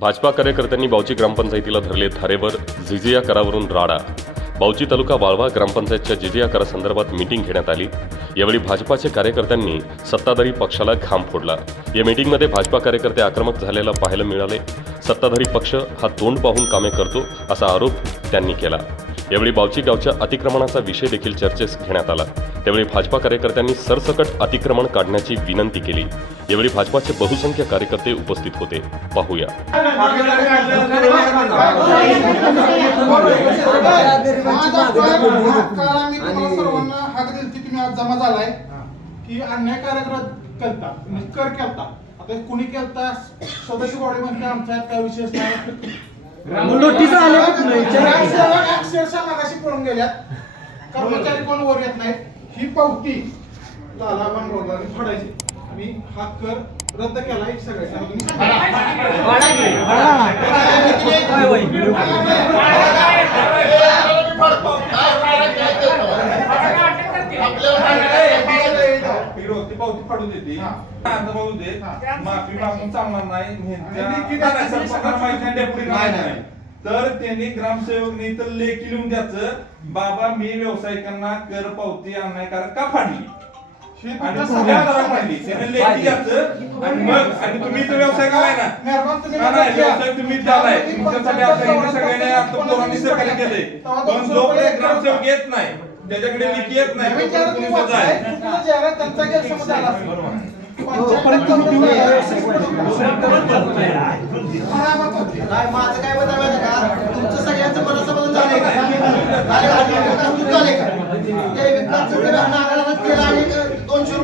भाजपा कार्यकर्त्यांनी बावची ग्रामपंचायतीला धरले धारेवर झिजिया करावरून राडा. बावची तालुका वाळवा ग्रामपंचायतच्या जिजिया करासंदर्भात मीटिंग घेण्यात आली. यावेळी भाजपाचे कार्यकर्त्यांनी सत्ताधारी पक्षाला घाम फोडला. या मीटिंगमध्ये भाजपा कार्यकर्ते आक्रमक झालेला पाहायला मिळाले. सत्ताधारी पक्ष हा तोंड पाहून कामे करतो असा आरोप त्यांनी केला. यावेळी बावची गावच्या अतिक्रमणाचा विषय देखील चर्चेस घेण्यात आला. त्यावेळी भाजपा कार्यकर्त्यांनी सरसकट अतिक्रमण काढण्याची विनंती केली. यावेळी भाजपाचे बहुसंख्य कार्यकर्ते उपस्थित होते पाहूया जमा झालाय की अन्याय कार्यक्रम करता केलता आता कुणी केलता सदस्य बॉडी म्हणते आमच्या काय विशेष नाही नोटीस आल्या कुठनं? विचारा की. ग्रामसेवक अक्षरशः मागाशी पळून गेल्यात कर्मचारी कोण वर येत नाहीत ही पावती लाला बांगरोळकरांनी फोडायची मी हा कर रद्द केला पावती फाडून देते. दे. माफी मागून चालणार नाही. तर त्यांनी ग्रामसेवकनी तर लेखी लिहून द्यायचं. बाबा मी व्यावसायिकांना कर पावती अन्यायकारक का फाडली? आणि सगळ्या लेखी द्यायचं आणि मग आणि तुम्ही व्यवसाय ना नाही. व्यवसाय झालाय. तुमच्यासाठी आता यांनी सगळ्यांनी आता पोरांनी सहकार्य केले पण जोपर्यंत ग्रामसेवक येत नाही त्याच्याकडे लेखी येत नाही आहे. माझं काय बदल का? तुमचं सगळ्यांचं झालं का? विकास तू झाले का? ते विकासचं जर नागाला केलं आणि